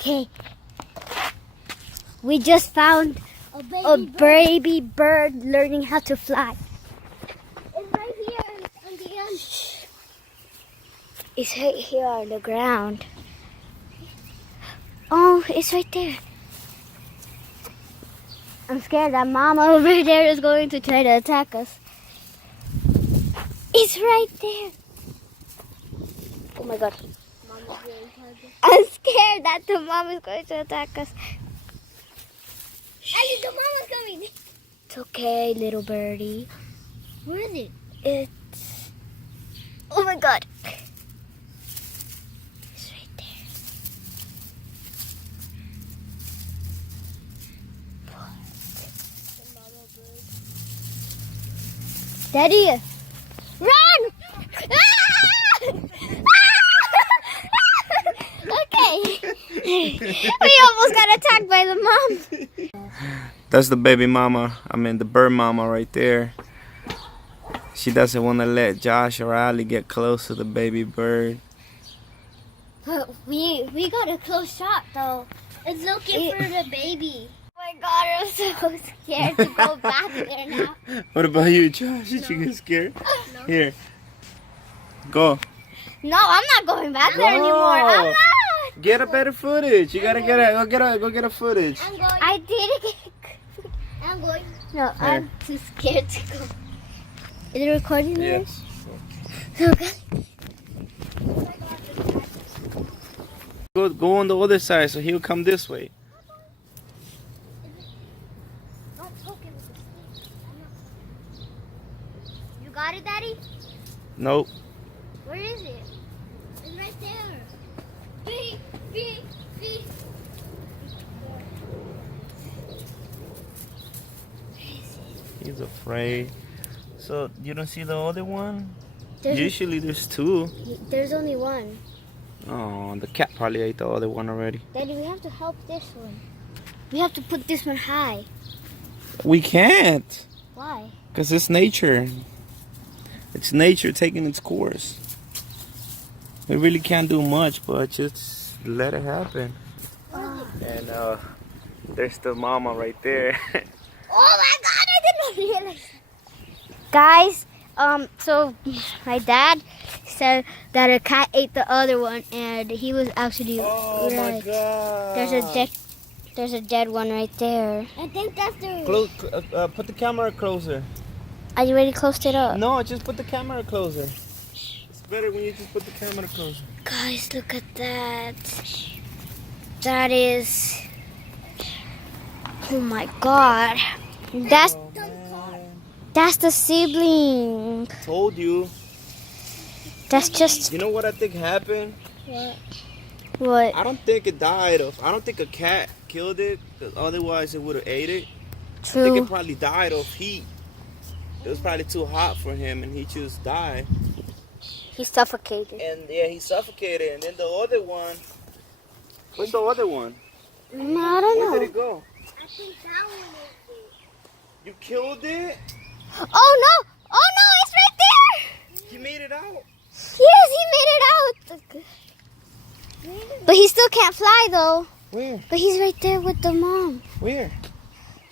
Okay. We just found a baby bird learning how to fly. It's right here on the end. It's right here on the ground. Oh, it's right there. I'm scared that Mama over there is going to try to attack us. It's right there. Oh my God. I'm scared that the mom is going to attack us. Ali, the mama's coming. It's okay, little birdie. Where is it? It's... Oh my God. It's right there. The mama bird. Daddy, run! Okay. We almost got attacked by the mom. That's the baby mama. I mean the bird mama right there. She doesn't want to let Josh or Ali get close to the baby bird. But we got a close shot though. It's looking for the baby. Oh my God, I'm so scared to go back there now. What about you, Josh? Did you get scared? No. Here. Go. No, I'm not going back there No. anymore. I'm not. Get a better footage. You gotta go get a footage. I'm going. I did it. I'm going. No, I'm too scared to go. Is it recording there? Yes. Okay. Go on the other side so he'll come this way. Don't poke it with the stick. You got it, Daddy? Nope. Where is it? It's right there. Beep, beep, beep. He's afraid. So you don't see the other one? There's, Usually there's two. there's only one. Oh, the cat probably ate the other one already. Daddy, we have to help this one. We have to put this one high. We can't. Why? Because it's nature. It's nature taking its course. We really can't do much, but just let it happen. And there's the mama right there. Oh my God, I did not realize. Guys, so my dad said that a cat ate the other one, and he was actually Oh my right. God. There's a dead one right there. I think that's the. Put the camera closer. Are you ready? Closed it up. No, just put the camera closer. It's better when you just put the camera closer. Guys, look at that. That is. Oh my God. That's the sibling. Told you. That's just You know what I think happened? what. I don't think it died of. I don't think a cat killed it, 'cause otherwise it would have ate it. I think True. it probably died of heat. It was probably too hot for him, and he just died. He suffocated. And yeah, he suffocated. And then the other one. Where's the other one? No, I don't Where know. did it go? I think that one is it. You killed it? Oh no! Oh no! It's right there! You made it out. Yes, he made it out. But he still can't fly though. Where? But he's right there with the mom. Where?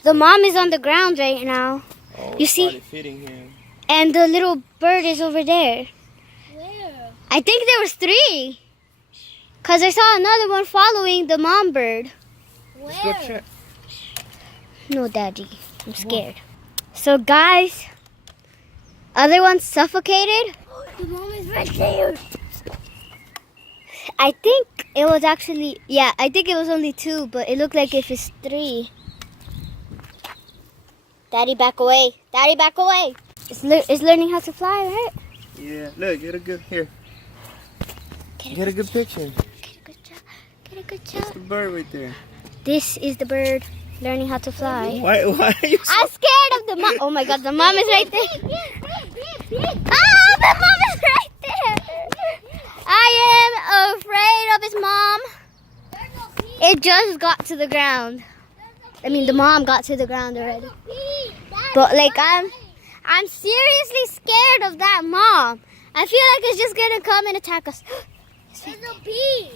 The mom is on the ground right now, Oh, You it's see? probably feeding him. and the little bird is over there. Where? I think there was 3. Cause I saw another one following the mom bird. Let's go Where? check. No, Daddy, I'm scared. So guys, other one suffocated. The mom is right there. I think it was actually, yeah, I think it was only 2, but it looked like if it's 3. Daddy, back away. Daddy, back away. It's learning how to fly, right? Yeah, look, get a good here. Get Get a good picture. Get a good job. Get a good That's job. the bird right there. This is the bird learning how to fly. Why are you so I'm scared of the mom. Oh my God, the mom is right there. Ah, the mom is right there. I am afraid of his mom. There's no pee. It just got to the ground. I mean, the mom got to the ground already. Pee. Daddy, But like, run. I'm seriously scared of that mom. I feel like it's just gonna come and attack us. There's no pee.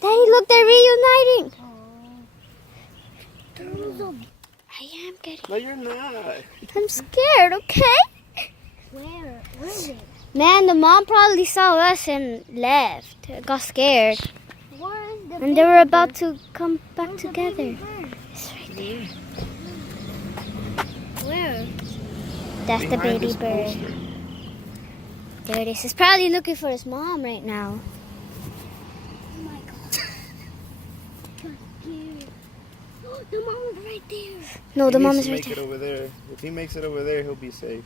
Daddy, look, they're hiding. I am getting. No, you're not. I'm scared. Okay. Where? Where is it? Man, the mom probably saw us and left. Got scared, Where is the and they were about to come back together. It's right there. Where? That's the Behind baby this bird. poster. There it is. He's probably looking for his mom right now. Oh my god. The mom is right there. No, He the mom needs is to right make there. it over there. If he makes it over there, he'll be safe.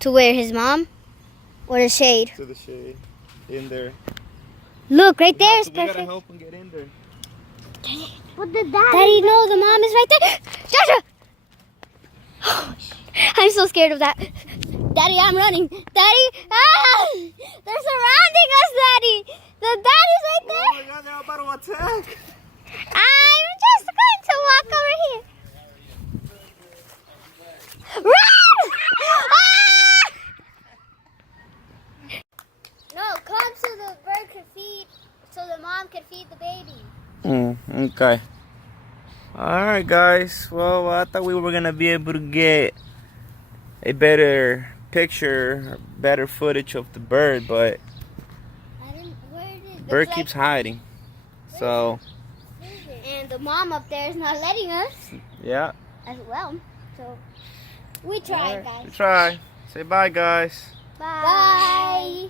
To where? His mom? Or the shade? To the shade. In there. Look, right there is We gotta perfect. help him get in there. But the dad. Daddy, no, the mom is right there. Joshua! I'm so scared of that. Daddy, I'm running. Daddy, ah! They're surrounding us, Daddy. The daddy's right there. Oh my god, they're about to attack. I'm just going to walk over here. Run! Ah! No, come so the bird can feed, so the mom can feed the baby. Okay. Alright, guys. Well, I thought we were gonna be able to get a better picture, better footage of the bird, but Where did the bird like- keeps hiding. So, And the mom up there is not letting us yeah. as well. So we tried, Alright, guys. we try. Say bye, guys. Bye.